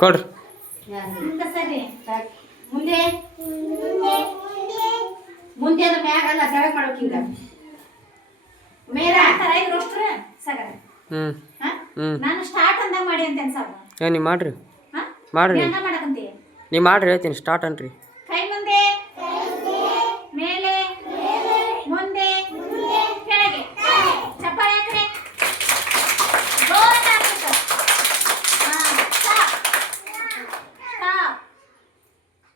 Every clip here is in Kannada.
ಕೊಡ್ರಿ. ಸರಿ ಮುಂದೆ ಮುಂದೆ ಅದು ಮ್ಯಾಗಲ್ಲ ಕೆಳಗೆ ಮಾಡೋಕೆ ಹಿಂಗ ಮೇರ ತರ ಇದ್ರು ಅಷ್ಟ್ರ ಸಗರ. ನಾನು ಸ್ಟಾರ್ಟ್ ಅಂದಾಗ ಮಾಡಿ ಅಂತ ಅನ್ಸಲ್ಲ. ನೀವು ಮಾಡ್ರಿ ಮಾಡ್ರಿ ಮಾಡಕಂತೀವಿ. ನೀವು ಮಾಡ್ರಿ ಹೇಳ್ತೀನಿ ಸ್ಟಾರ್ಟ್ ಅನ್ರಿ. ಕೈ ಮುಂದೆ ಮೇಲೆ ಮುಂದೆ ಕೆಳಗೆ ಚಪ್ಪಾಳೆ ಹಾಕ್ರಿ.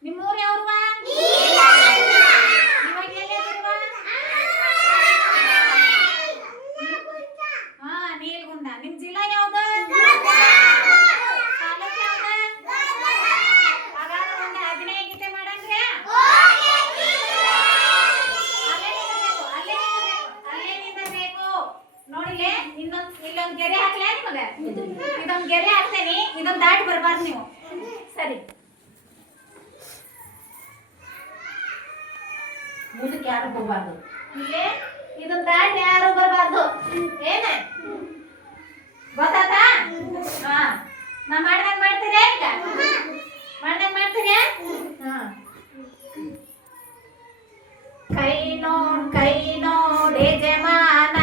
ನಿಮ್ಮೂರು ಯಾವ್ರುವ? ಇವಾಗ ಎಲ್ಲಿರುವ? ನೀಲ್ಗುಂದ. ನಿಮ್ ಜಿಲ್ಲಾ ಯಾವ್ದು? ತಾಲೂಕು ಯಾವ್ದು? ಹಾಗಾದ್ರೆ ಒಂದು ಅಭಿನಯ ಗೀತೆ ಮಾಡಂದ್ರೆ ಅಲ್ಲೇ ನಿಂದಿರ್ಬೇಕು. ನೋಡಿಲೆ ಇಲ್ಲೊಂದು ಗೆರೆ ಹಾಕ್ಲೇ ನಿಮಗೆ. ಇದೊಂದು ಗೆರೆ ಹಾಕ್ತೇನೆ, ಇದೊಂದು ದಾಟಿ ಬರ್ಬಾರ್ದು ನೀವು. ಸರಿ ಮುಂದಕ್ಕೆ ಯಾರು ಹೋಗ್ಬಾರ್ದು. ಇಲ್ಲೇ ಇದನ್ನ ದಾಟಿ ಯಾರು ಬರಬಾರ್ದು. ಏನ ಗೊತ್ತಾತಾ? ಹಾ ನಾ ಮಾಡ್ದಂಗ ಮಾಡ್ತೀರಾ? ಈಗ ಮಾಡ್ದಂಗ ಮಾಡ್ತೀರಾ? ಹಾ ಕೈ ನೋಡ್ ಯಜಮಾನ,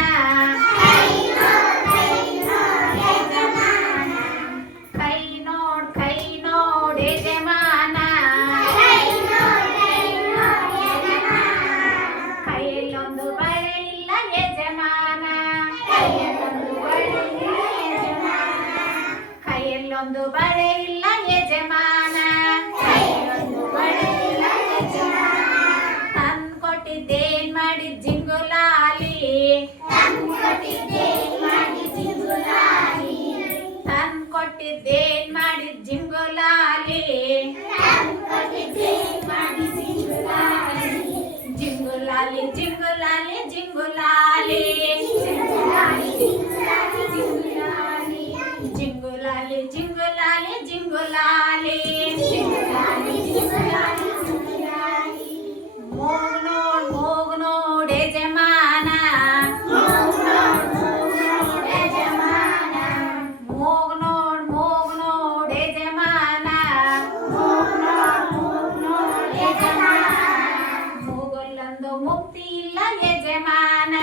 ಕೈ ನೋಡ್ ಯಜಮಾನ, ಕೈಯಲ್ಲೊಂದು ಬಳೆ ಇಲ್ಲ ಯಜಮಾನ, ಕೈಯಲ್ಲೊಂದು ಬಳೆ ಇಲ್ಲ ಯಜಮಾನ, ತಂದ್ಕೊಟ್ಟಿದ್ದೇನ್ ಮಾಡಿ ಜಿಂಗುಲಾಲಿ, ತಂದ್ಕೊಟ್ಟಿದ್ದೇನ್ ಮಾಡಿ ಜಿಂಗುಲಾಲಿ, ಜಿಂಗುಲಾಲಿ ಜಿಂಗುಲಾಲಿ ಜಿಂಗುಲಾಲಿ ಜಿಂಗುಲಾಲಿ ಜಿಂಗುಲಾಲಿ ಜಿಂಗುಲಾಲಿ ಮೂಗ್ ನೋಡ್ ಯಜಮಾನ, ಮೂಗ್ ನೋಡ್ ಯಜಮಾನ, ಮೂಗಲ್ಲೊಂದು ಮುಕ್ತಿ ಇಲ್ಲ ಯಜಮಾನ,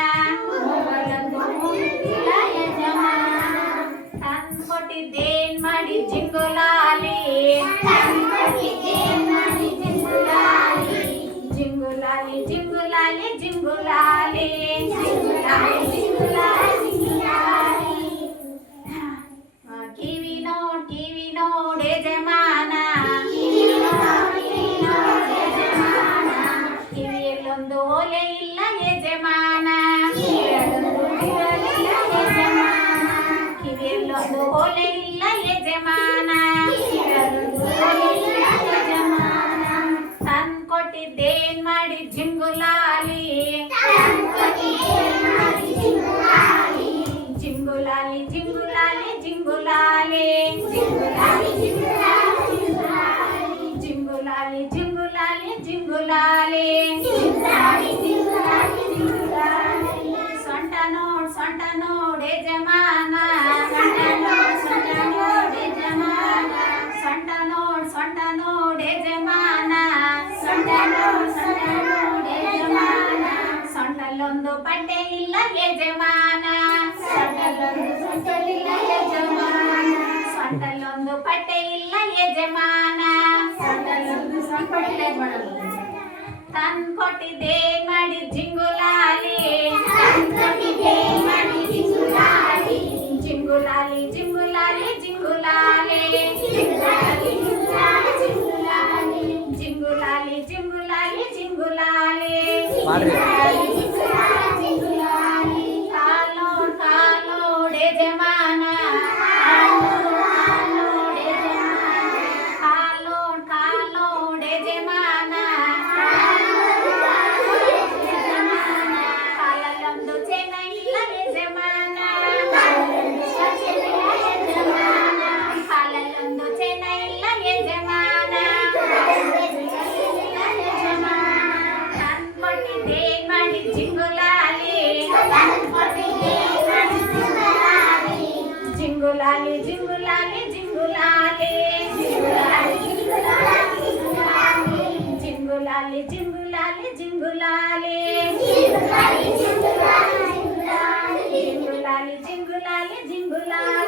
ತಂದ್ಕೊಟ್ಟಿದ್ದೇನ್ ಮಾಡಿ ಜಿಂಗುಲಾಲಿ, ಜಿಂಗುಲಾಲಿ ಜಿಂಗುಲಾಲಿ ಜಿಂಗುಲಾಲಿ ಕಿವಿ ನೋಡ್ ಯಜಮಾನ, ಕಿವಿಯಲ್ಲೊಂದು ಓಲೆ ಇಲ್ಲ ಯಜಮಾನ, ಕಿವಿಯಲ್ಲೊಂದು ಓಲೆ ಇಲ್ಲ ಯಜಮಾನ, ತಂದ್ಕೊಟ್ಟಿದ್ದೇನ್ ಮಾಡಿ ಜಿಂಗುಲಾಲಿ, ಜಿಂಗುಲಾಲಿ ಜಿಂಗುಲಾಲಿ ಜಿಂಗುಲಾಲಿ ಜಿಂಗುಲಾಲಿ ಜಿಂಗುಲಾಲಿ ಜಿಂಗುಲಾಲಿ ಸೊಂಟ ನೋಡ್ ಯಜಮಾನ, ಸೊಂಟ ನೋಡ್ ಯಜಮಾನ, ಸೊಂಟಲ್ಲೊಂದು ಬಟ್ಟೆ ಇಲ್ಲ ಯಜಮಾನ, ಸೊಂಟಲ್ಲೊಂದು ಪಟ್ಟೆ ಇಲ್ಲ ಯಜಮಾನ, ತಂದ್ಕೊಟ್ಟಿದ್ದೇನ್ ಮಾಡಿ ಜಿಂಗುಲಾಲಿ, ಜಿಂಗುಲಾಲಿ ಜಿಂಗುಲಾಲಿ ಜಿಂಗುಲಾಲಿ ಜಿಂಗುಲಾಲಿ ಜಿಂಗುಲಾಲಿ ಜಿಂಗುಲಾಲಿ ಕಾಲೋಡ್ ಯಜಮಾನ, ಕಾಲೋಡ್ ಯಜಮಾನ, ಕಾಲಲ್ಲೊಂದು ಚೆನ್ನ ಇಲ್ಲ ಯಜಮಾನ, ಕಾಲಲ್ಲೊಂದು ಚೆನ್ನ ಇಲ್ಲ ಯಜಮಾನ, ತಂದ್ಕೊಟ್ಟಿದ್ದೇನ್ ಜಿಂಗುಲಾಲಿ ಜಿಂಗುಲಾಲಿ ಜಿಂಗುಲಾಲಿ ಜಿಂಗುಲಾಲಿ ಜಿಂಗುಲಾಲಿ ಜಿಂಗುಲಾಲಿ